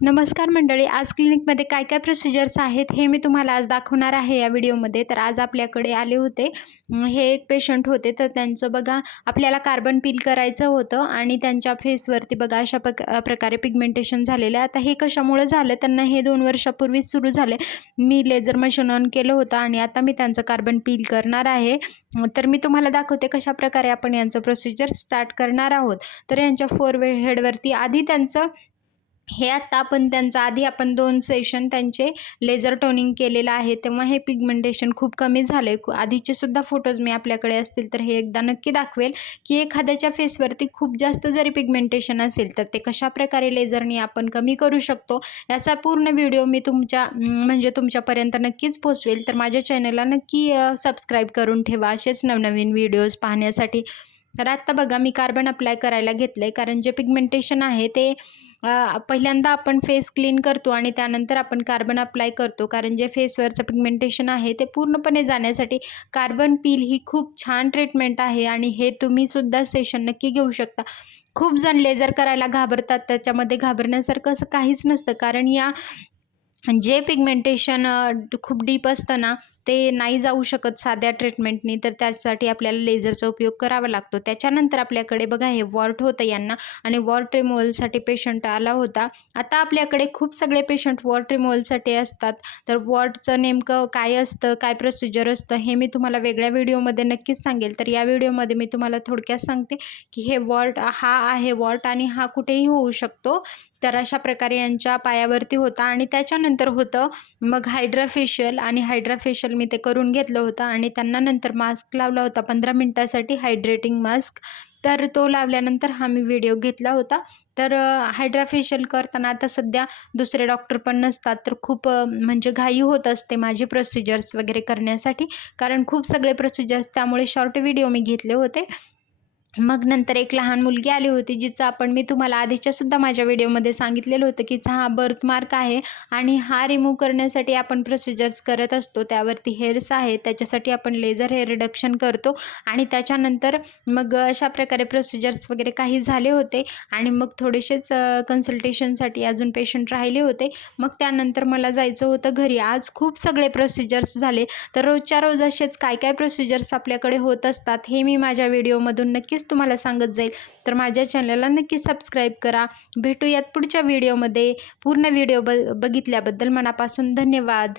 नमस्कार मंडळी आज क्लिनिकमध्ये काय काय प्रोसिजर्स आहेत हे मी तुम्हाला आज दाखवणार आहे या व्हिडिओमध्ये तर आज आपल्याकडे आले होते हे एक पेशंट होते. तर त्यांचं बघा आपल्याला कार्बन पील करायचं होतं आणि त्यांच्या फेसवरती बघा अशा प्रक प्रकारे पिगमेंटेशन झालेलं आहे. आता हे कशामुळे झालं? त्यांना हे दोन वर्षापूर्वीच सुरू झाले. मी लेझर मशीन ऑन केलं होतं आणि आता मी त्यांचं कार्बन पील करणार आहे. तर मी तुम्हाला दाखवते कशा प्रकारे आपण यांचं प्रोसिजर स्टार्ट करणार आहोत. तर यांच्या फोर हेडवरती आधी त्यांचं हे आत्ता आपण त्यांचा आधी आपण दोन सेशन त्यांचे लेझर टोनिंग केलेलं आहे तेव्हा हे पिगमेंटेशन खूप कमी झालं आहे आधीचे सुद्धा फोटोज मी आपल्याकडे असतील तर हे एकदा नक्की दाखवेल की एखाद्याच्या फेसवरती खूप जास्त जरी पिगमेंटेशन असेल तर ते कशाप्रकारे लेझरने आपण कमी करू शकतो याचा पूर्ण व्हिडिओ मी तुमच्या म्हणजे तुमच्यापर्यंत नक्कीच पोचवेल तर माझ्या चॅनलला नक्की सबस्क्राईब करून ठेवा. असेच नवनवीन व्हिडिओज पाहण्यासाठी तर आत्ता बघा मी कार्बन अप्लाय करायला घेतलं आहे कारण जे पिगमेंटेशन आहे ते पहिल्यांदा आपण फेस क्लीन करतो आणि त्यानंतर आपण कार्बन अप्लाय करतो. कारण जे फेसवरचं पिगमेंटेशन आहे ते पूर्णपणे जाण्यासाठी कार्बन पील ही खूप छान ट्रीटमेंट आहे आणि हे तुम्हीसुद्धा सेशन नक्की घेऊ शकता. खूप जण लेझर करायला घाबरतात. त्याच्यामध्ये घाबरण्यासारखं असं काहीच नसतं. कारण या जे पिगमेंटेशन खूप डीप असतं ना ते नाही जाऊ शकत साध्या ट्रीटमेंटनी तर त्यासाठी आपल्याला लेझरचा उपयोग करावा लागतो. त्याच्यानंतर आपल्याकडे बघा हे वॉर्ट होतं यांना आणि वॉर्ट रिमोवलसाठी पेशंट आला होता. आता आपल्याकडे खूप सगळे पेशंट वॉर्ट रिमोवलसाठी असतात. तर वॉर्टचं नेमकं काय असतं काय प्रोसिजर असतं हे मी तुम्हाला वेगळ्या व्हिडिओमध्ये नक्कीच सांगेल. तर या व्हिडिओमध्ये मी तुम्हाला थोडक्यात सांगते की हे वॉर्ट हा आहे वॉर्ट आणि हा कुठेही होऊ शकतो. तर अशा प्रकारे यांच्या पायावरती होता आणि त्याच्यानंतर होतं मग हायड्रा फेशियल आणि हायड्राफेशियल मी ते करून घेतलं होतं आणि त्यांना नंतर मास्क लावला होता पंधरा मिनटासाठी हायड्रेटिंग मास्क तर तो लावल्यानंतर हा मी व्हिडिओ घेतला होता. तर हायड्रा फेशियल करताना आता सध्या दुसरे डॉक्टर पण नसतात तर खूप म्हणजे घाई होत असते माझे प्रोसिजर्स वगैरे करण्यासाठी. कारण खूप सगळे प्रोसिजर्स त्यामुळे शॉर्ट व्हिडिओ मी घेतले होते. मग नंतर एक लहान मुलगी आली होती जिचं आपण मी तुम्हाला आधीच्या सुद्धा माझ्या व्हिडिओमध्ये सांगितलेलं होतं की हा बर्थ मार्क आहे आणि हा रिमूव्ह करण्यासाठी आपण प्रोसिजर्स करत असतो. त्यावरती हेअर्स आहे त्याच्यासाठी आपण लेझर हेअर रिडक्शन करतो आणि त्याच्यानंतर मग अशा प्रकारे प्रोसिजर्स वगैरे काही झाले होते आणि मग थोडेसेच कन्सल्टेशनसाठी अजून पेशंट राहिले होते. मग त्यानंतर मला जायचं होतं घरी. आज खूप सगळे प्रोसिजर्स झाले. तर रोजच्या रोज असेच काय काय प्रोसिजर्स आपल्याकडे होत असतात हे मी माझ्या व्हिडिओमधून नक्कीच नक्कीच तुम्हाला सांगत जाईल. तर माझ्या चॅनलला नक्की सबस्क्राईब करा. भेटूयात पुढच्या व्हिडिओमध्ये पूर्ण व्हिडिओ ब बघितल्याबद्दल मनापासून धन्यवाद.